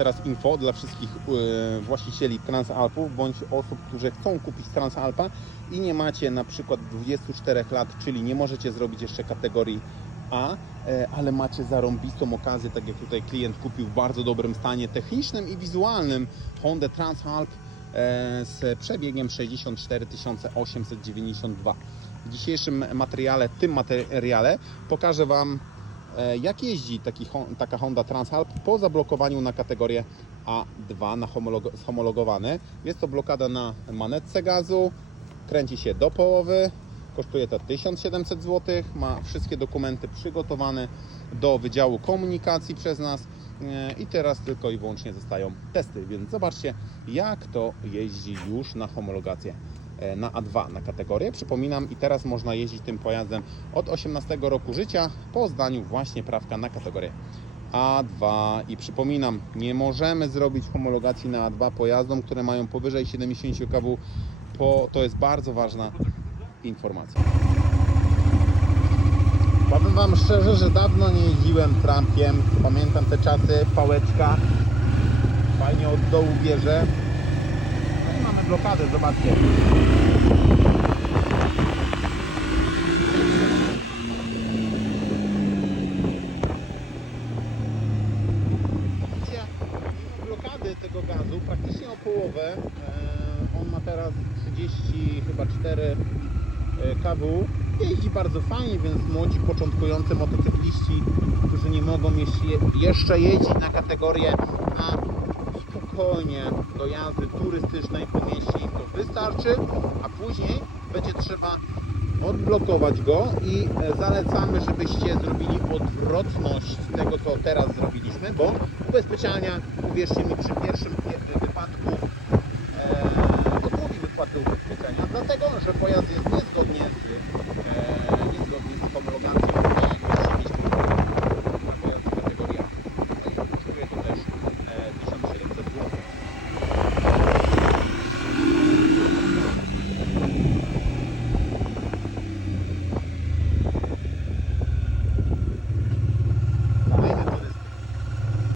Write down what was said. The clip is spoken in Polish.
teraz info dla wszystkich e, właścicieli Transalpów bądź osób, którzy chcą kupić Transalpa i nie macie na przykład 24 lat, czyli nie możecie zrobić jeszcze kategorii A, e, ale macie zarąbistą okazję, tak jak tutaj klient kupił w bardzo dobrym stanie technicznym i wizualnym Honda Transalp e, z przebiegiem 64 892. W dzisiejszym materiale, tym materiale pokażę Wam Jak jeździ taki, taka Honda Transalp po zablokowaniu na kategorię A2 na homolog- zhomologowany? Jest to blokada na manetce gazu, kręci się do połowy, kosztuje to 1700 zł, ma wszystkie dokumenty przygotowane do Wydziału Komunikacji przez nas e, i teraz tylko i wyłącznie zostają testy, więc zobaczcie jak to jeździ już na homologację e, na A2 na kategorię. Przypominam i teraz można jeździć tym pojazdem od 18 roku życia po zdaniu właśnie prawka na kategorię A2 i przypominam, nie możemy zrobić homologacji na A2 pojazdom, które mają powyżej 70 kW. Po, to jest bardzo ważna informacja. Powiem Wam szczerze, że dawno nie jeździłem trampiem. Pamiętam te czasy, pałeczka. Fajnie od dołu bierze. Blokadę, zobaczcie. Blokady tego gazu, praktycznie o połowę, e, on ma teraz 30 chyba 4 e, kW. Jeździ bardzo fajnie, więc młodzi początkujący motocykliści, którzy nie mogą jeszcze jeździć na kategorię spokojnie do jazdy turystycznej po mieście to wystarczy, a później będzie trzeba odblokować go i e, zalecamy, żebyście zrobili odwrotność tego, co teraz zrobiliśmy, bo ubezpieczalnia, uwierzcie mi, przy pierwszym wy- wypadku e, odmówi wypłaty ubezpieczenia, dlatego, że pojazd jest niezgodnie z, e,